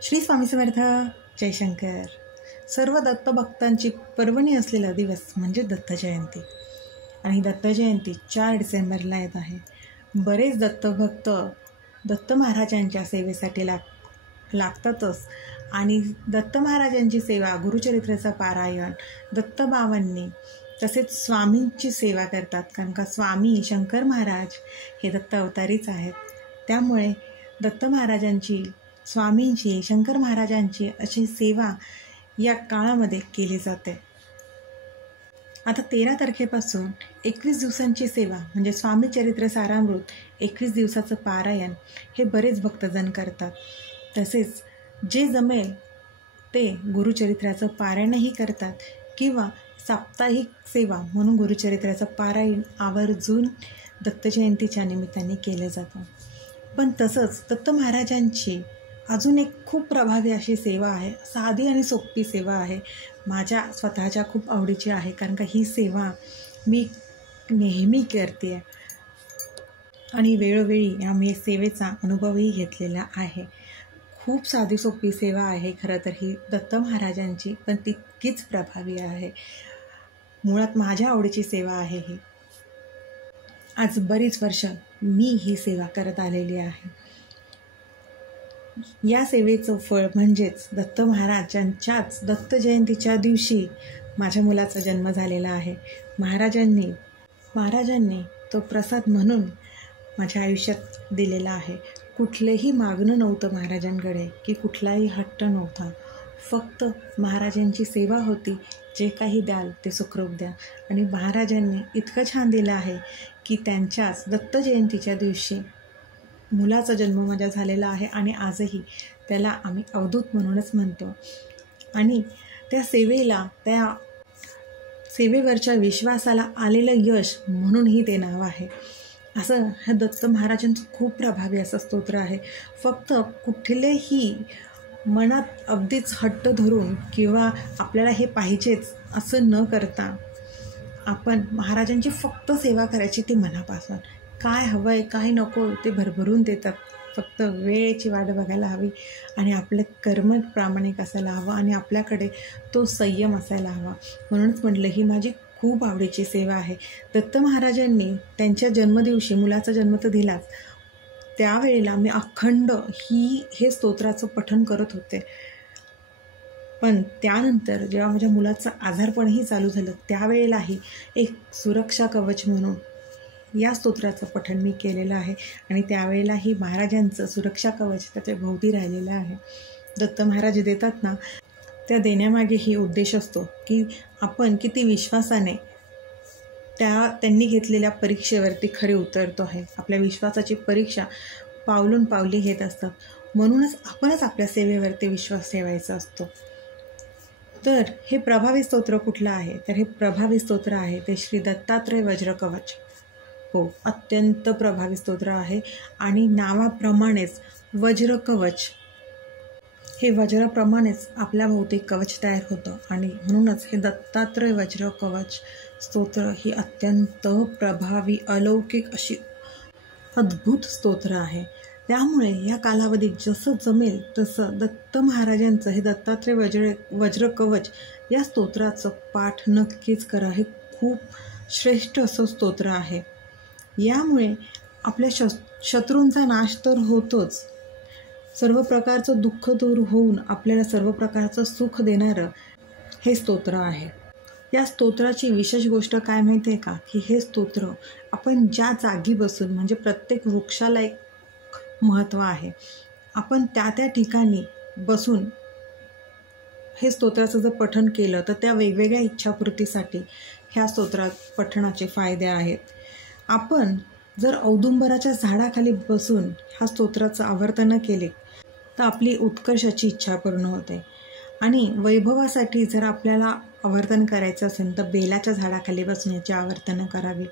श्री स्वामी समर्थ. जयशंकर. सर्व दत्तभक्तांची पर्वणी असलेला दिवस म्हणजे दत्त जयंती. आणि दत्त जयंती 4 डिसेंबरला येत आहे. बरेच दत्तभक्त दत्त महाराजांच्या सेवेसाठी लागतातच. आणि दत्त महाराजांची सेवा, गुरुचरित्राचं पारायण, दत्तबाबांनी तसेच स्वामींची सेवा करतात. कारण का स्वामी शंकर महाराज हे दत्त अवतारीच आहेत. त्यामुळे दत्त महाराजांची, स्वामींची, शंकर महाराजांची अशी सेवा या काळामध्ये केली जाते. आता 13 तारखेपासून 21 दिवसांची सेवा म्हणजे स्वामी चरित्र सारामृत 21 दिवसाचं पारायण हे बरेच भक्तजण करतात. तसेच जे जमेल ते गुरुचरित्राचं पारायणही करतात किंवा साप्ताहिक सेवा म्हणून गुरुचरित्राचं पारायण आवर्जून दत्त जयंतीच्या निमित्ताने केलं जातं. पण तसंच दत्त महाराजांची अजून एक खूप प्रभावी अशी सेवा आहे. साधी आणि सोपी सेवा आहे. माझ्या स्वतःच्या खूप आवडीची आहे. कारण का ही सेवा मी नेहमी करते आणि वेळोवेळी आम्ही सेवेचा अनुभवही घेतलेला आहे. खूप साधी सोपी सेवा आहे खरं तर ही दत्त महाराजांची, पण तितकीच प्रभावी आहे. मुळात माझ्या आवडीची सेवा आहे ही. आज बरीच वर्ष मी ही सेवा करत आलेली आहे. या सेवेचं फळ म्हणजेच दत्त महाराजांच्याच दत्त जयंतीच्या दिवशी माझ्या मुलाचा जन्म झालेला आहे. महाराजांनी तो प्रसाद म्हणून माझ्या आयुष्यात दिलेला आहे. कुठलेही मागणं नव्हतं महाराजांकडे, की कुठलाही हट्ट नव्हता. फक्त महाराजांची सेवा होती. जे काही द्याल ते सुखरूप द्या. आणि महाराजांनी इतकं छान दिलं आहे की त्यांच्याच दत्त जयंतीच्या दिवशी मुलाचा जन्म माझ्या झालेला आहे. आणि आजही त्याला आम्ही अवधूत म्हणूनच म्हणतो. आणि त्या सेवेवरच्या विश्वासाला आलेलं यश म्हणूनही ते नाव आहे. असं हे दत्त महाराजांचं खूप प्रभावी असं स्तोत्र आहे. फक्त कुठलेही मनात अगदीच हट्ट धरून किंवा आपल्याला हे पाहिजेच असं न करता आपण महाराजांची फक्त सेवा करायची. ती मनापासून काय हवं आहे काय नको ते भरभरून देतात. फक्त वेळेची वाट बघायला हवी आणि आपलं कर्म प्रामाणिक असायला हवं आणि आपल्याकडे तो संयम असायला हवा. म्हणूनच म्हटलं ही माझी खूप आवडीची सेवा आहे. दत्त महाराजांनी त्यांच्या जन्मदिवशी मुलाचा जन्म तर दिलाच, त्यावेळेला मी अखंड हे स्तोत्राचं पठण करत होते. पण त्यानंतर जेव्हा माझ्या मुलाचं आजारपणही चालू झालं त्यावेळेलाही एक सुरक्षा कवच म्हणून या स्तोत्राचं पठण मी केलेलं आहे. आणि त्यावेळेलाही महाराजांचं सुरक्षा कवच त्याच्या भोवती राहिलेलं आहे. दत्त महाराज देतात ना, त्या देण्यामागेही उद्देश असतो की आपण किती विश्वासाने त्यांनी घेतलेल्या परीक्षेवरती खरे उतरतो आहे. आपल्या विश्वासाची परीक्षा पावलून पावली घेत असतात. म्हणूनच आपणच आपल्या सेवेवरती विश्वास ठेवायचा असतो. तर हे प्रभावी स्तोत्र कुठलं आहे तर हे प्रभावी स्तोत्र आहे ते श्री दत्तात्रय वज्रकवच. हो, अत्यंत प्रभावी स्तोत्र आहे. आणि नावाप्रमाणेच वज्रकवच, हे वज्राप्रमाणेच आपल्या भोवती कवच तयार होतं. आणि म्हणूनच हे दत्तात्रय वज्रकवच स्तोत्र ही अत्यंत प्रभावी, अलौकिक अशी अद्भुत स्तोत्र आहे. त्यामुळे या कालावधीत जसं जमेल तसं दत्त महाराजांचं हे दत्तात्रय वज्रकवच या स्तोत्राचं पाठ नक्कीच करा. हे खूप श्रेष्ठ असं स्तोत्र आहे. यामुळे आपल्या शत्रूंचा नाश तर होतोच, सर्व प्रकारचं दुःख दूर होऊन आपल्याला सर्व प्रकारचं सुख देणारं हे स्तोत्र आहे. या स्तोत्राची विशेष गोष्ट काय माहिती आहे का, की हे स्तोत्र आपण ज्या जागी बसून, म्हणजे प्रत्येक वृक्षाला एक महत्त्व आहे, आपण त्या ठिकाणी बसून हे स्तोत्राचं जर पठण केलं तर त्या वेगवेगळ्या इच्छापूर्तीसाठी ह्या स्तोत्रात पठणाचे फायदे आहेत. आपण जर औदुंबराच्या झाडाखाली बसून ह्या स्तोत्राचं आवर्तन केले तर आपली उत्कर्षाची इच्छा पूर्ण होते. आणि वैभवासाठी जर आपल्याला आवर्तन करायचं असेल तर बेलाच्या झाडाखाली बसून याची आवर्तनं करावी.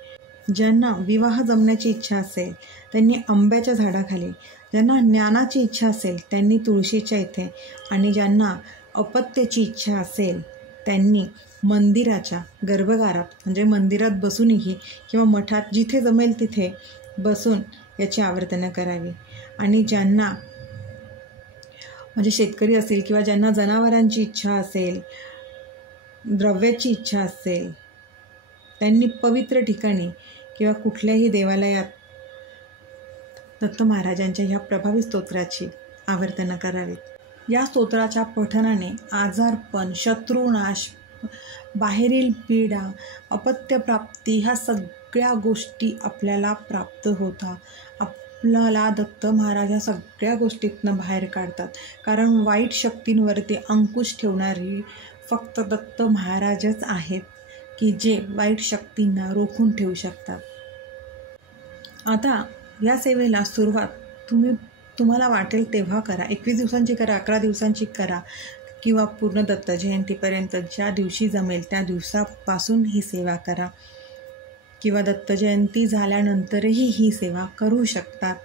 ज्यांना विवाह जमण्याची इच्छा असेल त्यांनी आंब्याच्या झाडाखाली, ज्यांना ज्ञानाची इच्छा असेल त्यांनी तुळशीच्या इथे, आणि ज्यांना अपत्याची इच्छा असेल त्यांनी मंदिराच्या गर्भगारात म्हणजे मंदिरात बसूनही किंवा मठात जिथे जमेल तिथे बसून याची आवर्तनं करावी. आणि ज्यांना म्हणजे शेतकरी असेल किंवा ज्यांना जनावरांची इच्छा असेल, द्रव्याची इच्छा असेल, त्यांनी पवित्र ठिकाणी किंवा कुठल्याही देवालयात दत्त महाराजांच्या ह्या प्रभावी स्तोत्राची आवर्तनं करावीत. या स्तोत्राच्या पठणाने आजारपण, शत्रुनाश, बाहेरील पीडा, अपत्यप्राप्ती ह्या सगळ्या गोष्टी आपल्याला प्राप्त होतात. आपल्याला दत्त महाराज ह्या सगळ्या गोष्टीतनं बाहेर काढतात. कारण वाईट शक्तींवरती अंकुश ठेवणारे फक्त दत्त महाराजच आहेत की जे वाईट शक्तींना रोखून ठेवू शकतात. आता या सेवेला सुरुवात तुम्हाला वाटेल तेव्हा करा. 21 दिवसांची करा, 11 दिवसांची करा किंवा पूर्ण दत्त जयंतीपर्यंत ज्या दिवशी जमेल त्या दिवसापासून ही सेवा करा किंवा दत्त जयंती झाल्यानंतरही ही सेवा करू शकतात.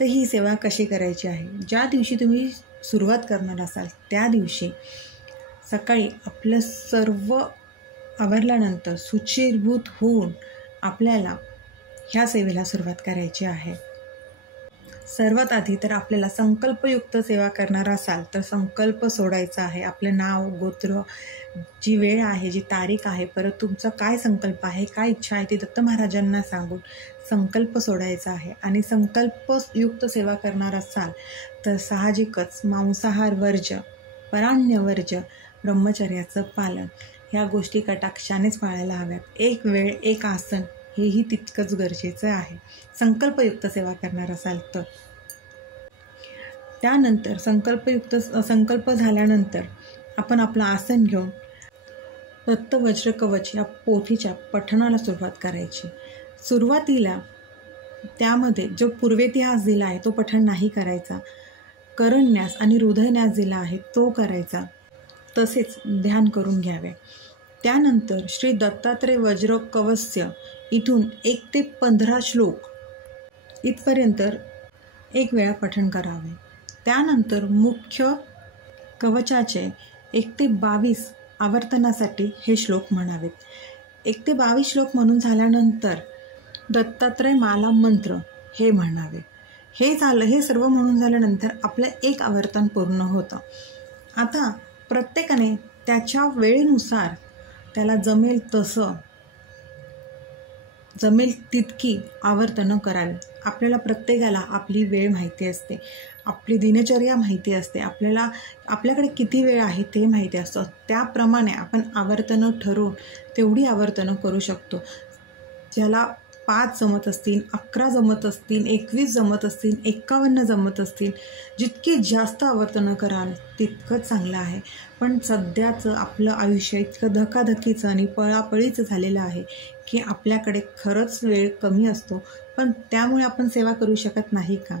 तर ही सेवा कशी करायची आहे? ज्या दिवशी तुम्ही सुरुवात करणार असाल त्या दिवशी सकाळी आपलं सर्व आवरल्यानंतर शुचिर्भूत होऊन आपल्याला ह्या सेवेला सुरुवात करायची आहे. सर्वात आधी तर आपल्याला संकल्पयुक्त सेवा करणार असाल तर संकल्प सोडायचा आहे. आपलं नाव, गोत्र, जी वेळ आहे, जी तारीख आहे, परत तुमचा काय संकल्प आहे, काय इच्छा आहे ती दत्त महाराजांना सांगून संकल्प सोडायचा आहे. आणि संकल्पयुक्त सेवा करणार असाल तर साहजिकच मांसाहार वर्ज्य, पराण्य वर्ज्य, ब्रह्मचर्याचं पालन ह्या गोष्टी कटाक्षानेच पाळायला हव्यात. एक वेळ, एक आसन हेही तितकंच गरजेचं आहे संकल्पयुक्त सेवा करणार असाल तर. त्यानंतर संकल्प झाल्यानंतर आपण आपलं आसन घेऊन दत्त वज्र कवच या पोथीच्या पठणाला सुरुवात करायची. सुरुवातीला त्यामध्ये जो पूर्वेतिहास दिला आहे तो पठण नाही करायचा. करन्यास आणि हृदयन्यास दिला आहे तो करायचा. तसेच ध्यान करून घ्यावे. त्यानंतर श्री दत्तात्रय वज्र कवस्य इथून 1 ते 15 श्लोक इथपर्यंत एक वेळा पठण करावे. त्यानंतर मुख्य कवचाचे 1 ते 22 आवर्तनासाठी हे श्लोक म्हणावेत. 1 ते 22 श्लोक म्हणून झाल्यानंतर दत्तात्रय माला मंत्र हे म्हणावे. हे सर्व म्हणून झाल्यानंतर आपलं एक आवर्तन पूर्ण होतं. आता प्रत्येकाने त्याच्या वेळेनुसार त्याला जमेल तसं, जमेल तितकी आवर्तनं करावी. आपल्याला प्रत्येकाला आपली वेळ माहिती असते, आपली दिनचर्या माहिती असते, आपल्याकडे किती वेळ आहे ते माहिती असतं. त्याप्रमाणे आपण आवर्तनं ठरवून तेवढी आवर्तनं करू शकतो. ज्याला 5 जमत असतील, 11 जमत असतील, 21 जमत असतील, 51 जमत असतील, जितकी जास्त आवर्तनं कराल तितकं चांगलं आहे. पण सध्याचं आपलं आयुष्य इतकं धकाधकीचं आणि पळापळीचं झालेलं आहे की आपल्याकडे खरंच वेळ कमी असतो. पण त्यामुळे आपण सेवा करू शकत नाही का?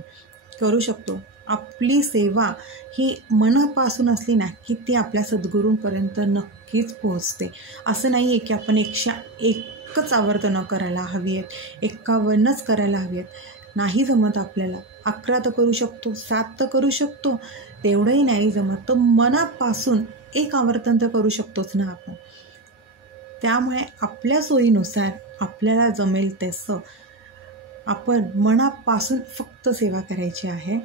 करू शकतो. आपली सेवा ही मनापासून असली ना की ती आपल्या सद्गुरूंपर्यंत नक्कीच पोहोचते. असं नाही आहे की आपण 101च आवर्तनं करायला हवी आहेत, 51च करायला हवी आहेत. नाही जमत आपल्याला 11 तर करू शकतो, 7 तर करू शकतो. तेवढंही नाही जमत तर मनापासून 1 आवर्तन तर करू शकतोच ना आपण. त्यामुळे आपल्या सोयीनुसार आपल्याला जमेल तसं आपण मनापासून फक्त सेवा करायची आहे.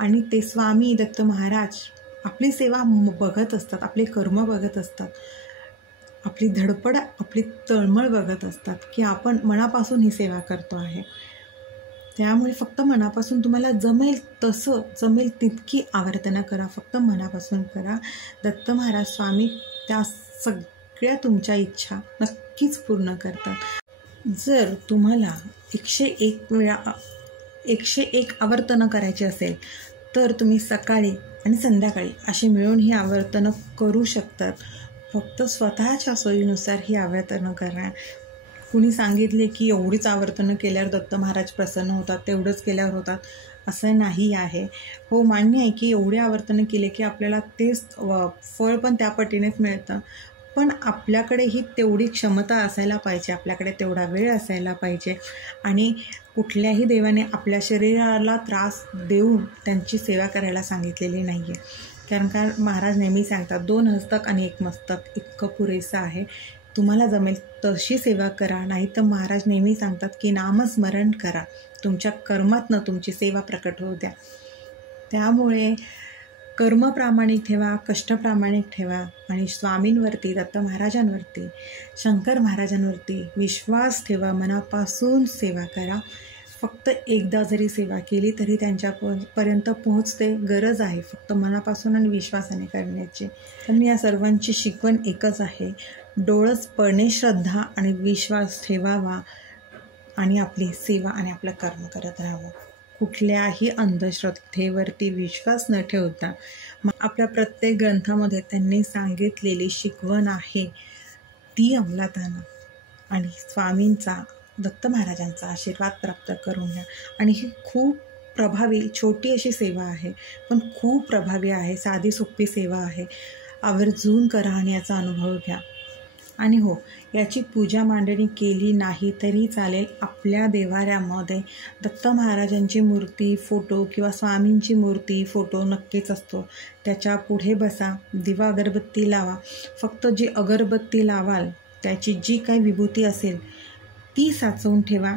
आणि ते स्वामी दत्त महाराज आपली सेवा बघत असतात, आपले कर्म बघत असतात, आपली धडपड, आपली तळमळ बघत असतात की आपण मनापासून ही सेवा करतो आहे. त्यामुळे फक्त मनापासून तुम्हाला जमेल तसं, जमेल तितकी आवर्तनं करा. फक्त मनापासून करा. दत्त महाराज स्वामी त्या सगळ्या तुमच्या इच्छा नक्कीच पूर्ण करतात. जर तुम्हाला 101 आवर्तनं करायची असेल तर तुम्ही सकाळी आणि संध्याकाळी अशी मिळून ही आवर्तनं करू शकतात. फक्त स्वतःच्या सोयीनुसार ही आवर्तनं करा. कुणी सांगितले की एवढीच आवर्तनं केल्यावर दत्त महाराज प्रसन्न होतात, तेवढंच केल्यावर होतात, असं नाही आहे. हो, मान्य आहे की एवढे आवर्तनं केले की आपल्याला तेच फळ पण त्या पटीनेच मिळतं. पण आपल्याकडे ही तेवढी क्षमता असायला पाहिजे, आपल्याकडे तेवढा वेळ असायला पाहिजे. आणि कुठल्याही देवाने आपल्या शरीराला त्रास देऊन त्यांची सेवा करायला सांगितलेली नाही आहे. कारण का महाराज नेहमी सांगतात 2 हस्तक आणि 1 मस्तक इतकं पुरेसं आहे. तुम्हाला जमेल तशी सेवा करा. नाही तर महाराज नेहमी सांगतात की नामस्मरण करा, तुमच्या कर्मातनं तुमची सेवा प्रकट होऊ द्या. त्यामुळे कर्म प्रामाणिक ठेवा, कष्ट प्रामाणिक ठेवा आणि स्वामींवरती, दत्त महाराजांवरती, शंकर महाराजांवरती विश्वास ठेवा. मनापासून सेवा करा. फक्त एकदा जरी सेवा केली तरी त्यांच्यापर्यंत पोहोचते. गरज आहे फक्त मनापासून आणि विश्वासाने करण्याची. पण या सर्वांची शिकवण एकच आहे, डोळस पडणे श्रद्धा आणि विश्वास ठेवावा आणि आपली सेवा आणि आपलं कर्म करत राहावं. कुठल्याही अंधश्रद्धेवरती विश्वास न ठेवता आपल्या प्रत्येक ग्रंथामध्ये त्यांनी सांगितलेली शिकवण आहे ती अंमलात आणा आणि स्वामींचा, दत्त महाराजांचा आशीर्वाद प्राप्त करून घ्या. आणि ही खूप प्रभावी छोटी अशी सेवा आहे, पण खूप प्रभावी आहे. साधी सोपी सेवा आहे. आवर्जून करा आणि याचा अनुभव घ्या. आणि हो, याची पूजा मांडणी केली नाही तरी चालेल. आपल्या देवाऱ्यामध्ये दत्त महाराजांची मूर्ती, फोटो किंवा स्वामींची मूर्ती, फोटो नक्कीच असतो. त्याच्या पुढे बसा, दिवा अगरबत्ती लावा. फक्त जी अगरबत्ती लावाल त्याची जी काही विभूती असेल ती साचवून ठेवा.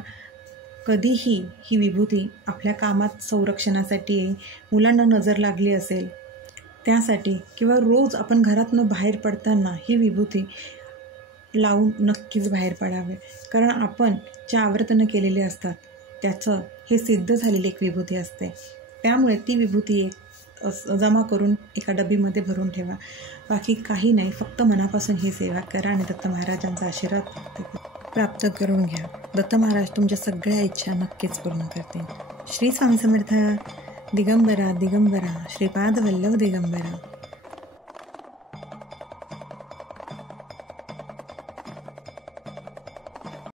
कधीही ही विभूती आपल्या कामात संरक्षणासाठी येईल. मुलांना नजर लागली असेल त्यासाठी, किंवा रोज आपण घरातनं बाहेर पडताना ही विभूती लावून नक्कीच बाहेर पडावे. कारण आपण ज्या आवर्तनं केलेले असतात त्याचं हे सिद्ध झालेली एक विभूती असते. त्यामुळे ती विभूती जमा करून एका डबीमध्ये भरून ठेवा. बाकी काही नाही, फक्त मनापासून ही सेवा करा आणि दत्त महाराजांचा आशीर्वाद प्राप्त करून घ्या. दत्त महाराज तुमच्या सगळ्या इच्छा नक्कीच पूर्ण करतील. श्री स्वामी समर्थ. दिगंबरा दिगंबरा श्रीपाद वल्लभ दिगंबरा.